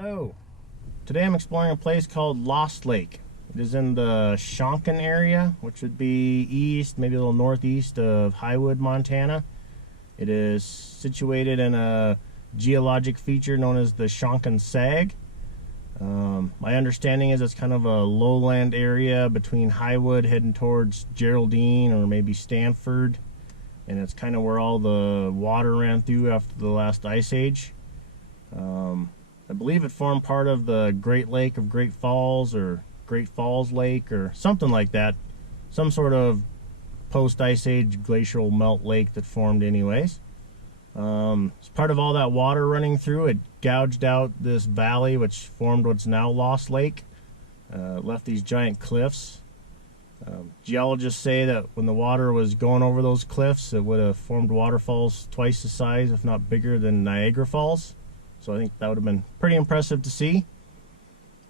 Hello. Today I'm exploring a place called Lost Lake. It is in the Shonkin area, which would be east, maybe a little northeast of Highwood, Montana. It is situated in a geologic feature known as the Shonkin Sag. My understanding is it's kind of a lowland area between Highwood heading towards Geraldine or maybe Stanford, and it's kind of where all the water ran through after the last ice age. I believe it formed part of the Great Lake of Great Falls or Great Falls Lake or something like that. Some sort of post-ice age glacial melt lake that formed anyways. As part of all that water running through, it gouged out this valley which formed what's now Lost Lake. Left these giant cliffs. Geologists say that when the water was going over those cliffs, it would have formed waterfalls twice the size, if not bigger, than Niagara Falls. So I think that would have been pretty impressive to see.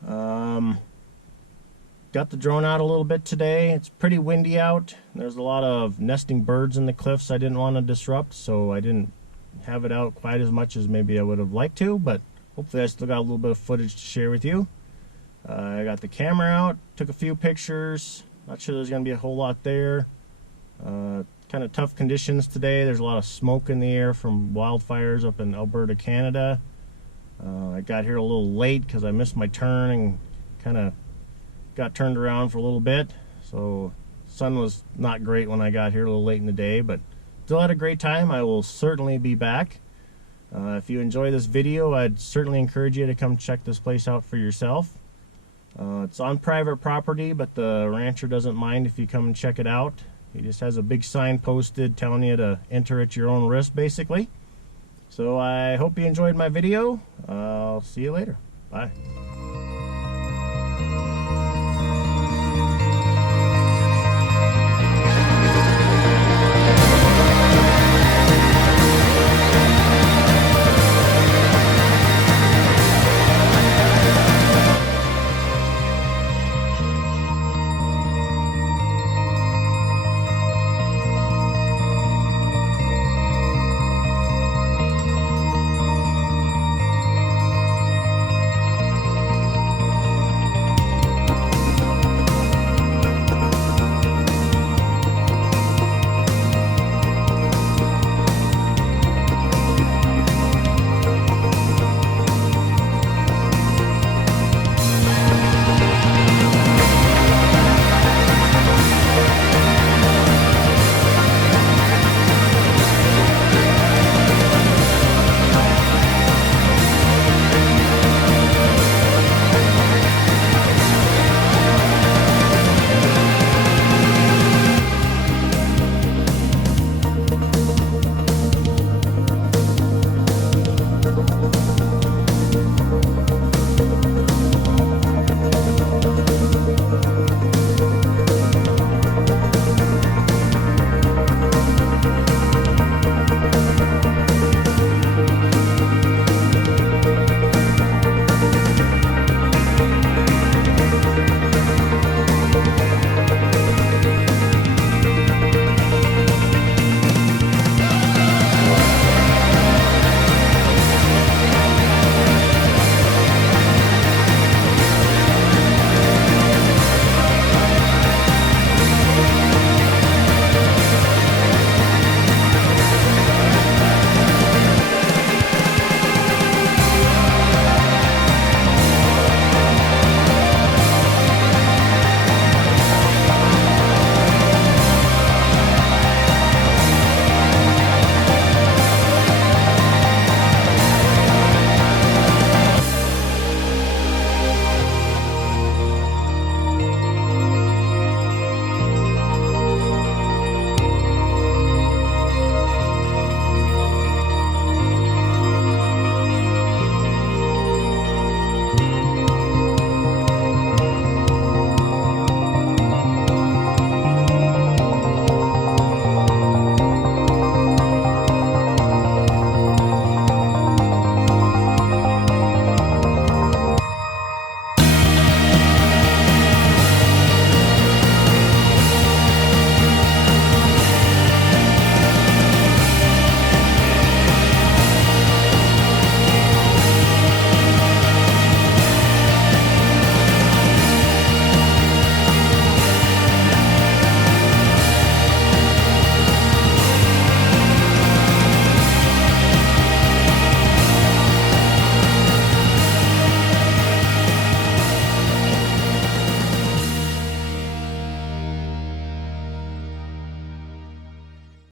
Got the drone out a little bit today. It's pretty windy out. There's a lot of nesting birds in the cliffs I didn't want to disrupt, so I didn't have it out quite as much as maybe I would have liked to, but hopefully I still got a little bit of footage to share with you. I got the camera out, took a few pictures. Not sure there's going to be a whole lot there. Kind of tough conditions today. There's a lot of smoke in the air from wildfires up in Alberta, Canada. I got here a little late because I missed my turn and kind of got turned around for a little bit. So sun was not great when I got here a little late in the day, but still had a great time. I will certainly be back. If you enjoy this video, I'd certainly encourage you to come check this place out for yourself. It's on private property, but the rancher doesn't mind if you come and check it out. He just has a big sign posted telling you to enter at your own risk, basically. So I hope you enjoyed my video. I'll see you later. Bye.